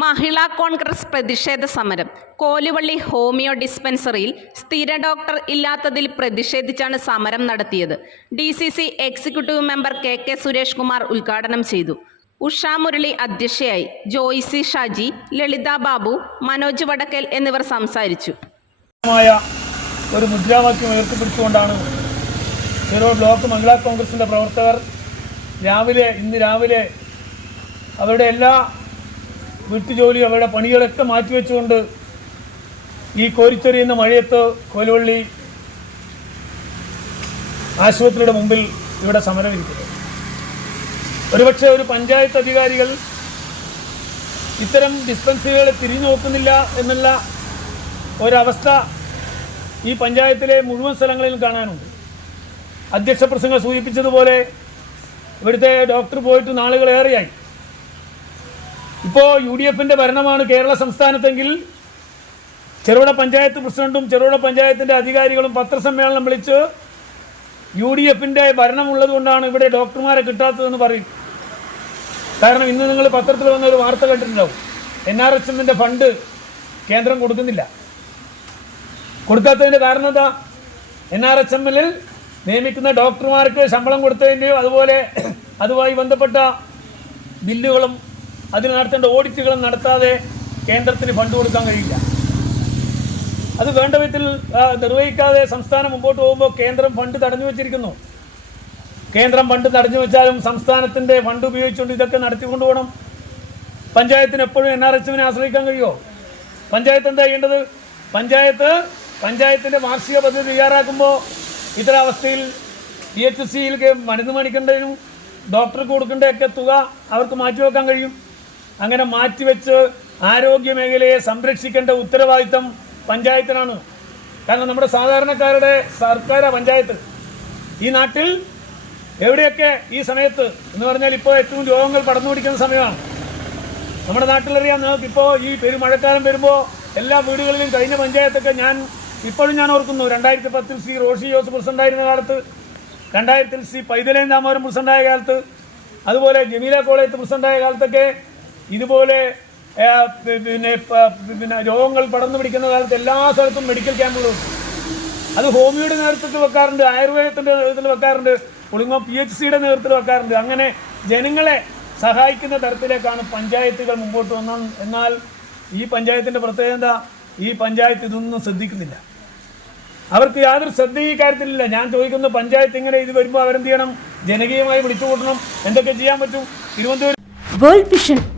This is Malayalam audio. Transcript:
മഹിളാ കോൺഗ്രസ് പ്രതിഷേധ സമരം. കോലുവള്ളി ഹോമിയോ ഡിസ്പെൻസറിയിൽ സ്ഥിര ഡോക്ടർ ഇല്ലാത്തതിൽ പ്രതിഷേധിച്ചാണ് സമരം നടത്തിയത്. D C C executive member K K Suresh Kumar ഉദ്ഘാടനം ചെയ്തു. ഉഷ മുരളി അധ്യക്ഷയായി ജോയ്സി ഷാജി ലളിത ബാബു മനോജ് വടക്കൽ എന്നിവർ സംസാരിച്ചു. ഒരു മുദ്രാവാക്യം ഉയർത്തിപ്പിടിച്ചുകൊണ്ടാണ് ബ്ലോക്ക് മഹിളാ കോൺഗ്രസിന്റെ പ്രവർത്തകർ രാവിലെ ഇന്ന് രാവിലെ അവരുടെ എല്ലാ വീട്ടുജോലിയും അവരുടെ പണികളൊക്കെ മാറ്റിവെച്ചുകൊണ്ട് ഈ കോരിച്ചൊരിയുന്ന മഴയത്ത് കോലുവള്ളി ആശുപത്രിയുടെ മുമ്പിൽ ഇവിടെ സമരമിരിക്കുന്നത് ഒരുപക്ഷെ ഒരു പഞ്ചായത്ത് അധികാരികൾ ഇത്തരം ഡിസ്പെൻസറികളെ തിരിഞ്ഞു നോക്കുന്നില്ല എന്നുള്ള ഒരവസ്ഥ ഈ പഞ്ചായത്തിലെ മുഴുവൻ സ്ഥലങ്ങളിലും കാണാനുണ്ട്. അധ്യക്ഷ പ്രസംഗം സൂചിപ്പിച്ചതുപോലെ ഇവിടുത്തെ ഡോക്ടർ പോയിട്ട് നാളുകളേറെയായി. ഇപ്പോൾ യു ഡി എഫിന്റെ ഭരണമാണ് കേരള സംസ്ഥാനത്തെങ്കിൽ ചെറുപുഴ പഞ്ചായത്ത് പ്രസിഡന്റും ചെറുപുഴ പഞ്ചായത്തിന്റെ അധികാരികളും പത്രസമ്മേളനം വിളിച്ച് യു ഡി എഫിന്റെ ഭരണമുള്ളതുകൊണ്ടാണ് ഇവിടെ ഡോക്ടർമാരെ കിട്ടാത്തതെന്ന് പറയും. കാരണം ഇന്ന് നിങ്ങൾ പത്രത്തിൽ വന്ന ഒരു വാർത്ത കേട്ടിട്ടുണ്ടാവും എൻ ആർ എച്ച് എമ്മിന്റെ ഫണ്ട് കേന്ദ്രം കൊടുക്കുന്നില്ല. കൊടുക്കാത്തതിന്റെ കാരണം എന്താ? എൻ ആർ എച്ച് എമ്മിൽ നിയമിക്കുന്ന ഡോക്ടർമാർക്ക് ശമ്പളം കൊടുത്തതിന്റെയോ അതുപോലെ അതുമായി ബന്ധപ്പെട്ട ബില്ലുകളും അതിന് നടത്തേണ്ട ഓഡിറ്റുകളും നടത്താതെ കേന്ദ്രത്തിന് ഫണ്ട് കൊടുക്കാൻ കഴിയില്ല. അത് വേണ്ട വിധത്തിൽ നിർവഹിക്കാതെ സംസ്ഥാനം മുമ്പോട്ട് പോകുമ്പോൾ കേന്ദ്രം ഫണ്ട് തടഞ്ഞു വെച്ചിരിക്കുന്നു. കേന്ദ്രം ഫണ്ട് തടഞ്ഞു വെച്ചാലും സംസ്ഥാനത്തിന്റെ ഫണ്ട് ഉപയോഗിച്ചുകൊണ്ട് ഇതൊക്കെ നടത്തിക്കൊണ്ടു പോകണം. പഞ്ചായത്തിന് എപ്പോഴും എൻ ആർ എച്ച് ആശ്രയിക്കാൻ കഴിയുമോ? പഞ്ചായത്ത് എന്താ ചെയ്യേണ്ടത്? പഞ്ചായത്ത് പഞ്ചായത്തിന്റെ വാർഷിക പദ്ധതി തയ്യാറാക്കുമ്പോൾ ഇത്തരം അവസ്ഥയിൽ പി എച്ച് സിയിലേക്ക് മരുന്ന് മേടിക്കേണ്ടതിനും ഡോക്ടർക്ക് കൊടുക്കേണ്ടതൊക്കെ തുക അവർക്ക് മാറ്റിവെക്കാൻ കഴിയും. അങ്ങനെ മാറ്റിവെച്ച് ആരോഗ്യ മേഖലയെ സംരക്ഷിക്കേണ്ട ഉത്തരവാദിത്തം പഞ്ചായത്തിനാണ്. കാരണം നമ്മുടെ സാധാരണക്കാരുടെ സർക്കാർ പഞ്ചായത്ത്. ഈ നാട്ടിൽ എവിടെയൊക്കെ ഈ സമയത്ത് എന്ന് പറഞ്ഞാൽ ഇപ്പോൾ ഏറ്റവും രോഗങ്ങൾ പടർന്നു പിടിക്കുന്ന സമയമാണ്. നമ്മുടെ നാട്ടിലറിയാം നിങ്ങൾക്ക് ഇപ്പോൾ ഈ പെരുമഴക്കാലം വരുമ്പോൾ എല്ലാ വീടുകളിലും കഴിഞ്ഞ പഞ്ചായത്തൊക്കെ ഞാൻ ഇപ്പോഴും ഞാൻ ഓർക്കുന്നു. രണ്ടായിരത്തി പത്തിൽ സി റോഷി ജോസ് പ്രസിഡന്റായിരുന്ന കാലത്ത് രണ്ടായിരത്തിൽ സി പൈതലേൻ ദാമോരം പ്രസിഡന്റായ കാലത്ത് അതുപോലെ ജമീല കോളേജ് പ്രസിഡന്റായ കാലത്തൊക്കെ ഇതുപോലെ പിന്നെ പിന്നെ രോഗങ്ങൾ പടർന്നു പിടിക്കുന്ന കാലത്ത് എല്ലാ സ്ഥലത്തും മെഡിക്കൽ ക്യാമ്പുകളും അത് ഹോമിയോയുടെ നേതൃത്വത്തിൽ വെക്കാറുണ്ട് ആയുർവേദത്തിന്റെ നേതൃത്വത്തിൽ വെക്കാറുണ്ട് പുളിങ്ങോ പി എച്ച് സിയുടെ നേതൃത്വത്തിൽ വെക്കാറുണ്ട്. അങ്ങനെ ജനങ്ങളെ സഹായിക്കുന്ന തരത്തിലേക്കാണ് പഞ്ചായത്തുകൾ മുമ്പോട്ട് വന്ന എന്നാൽ ഈ പഞ്ചായത്തിന്റെ പ്രത്യേകത ഈ പഞ്ചായത്ത് ഇതൊന്നും ശ്രദ്ധിക്കുന്നില്ല. അവർക്ക് യാതൊരു ശ്രദ്ധ ഈ കാര്യത്തിലില്ല. ഞാൻ ചോദിക്കുന്നു പഞ്ചായത്ത് ഇങ്ങനെ ഇത് വരുമ്പോൾ അവരെന്ത് ചെയ്യണം? ജനകീയമായി വിളിച്ചു കൂട്ടണം എന്തൊക്കെ ചെയ്യാൻ പറ്റും? Thiruvananthapuram world vision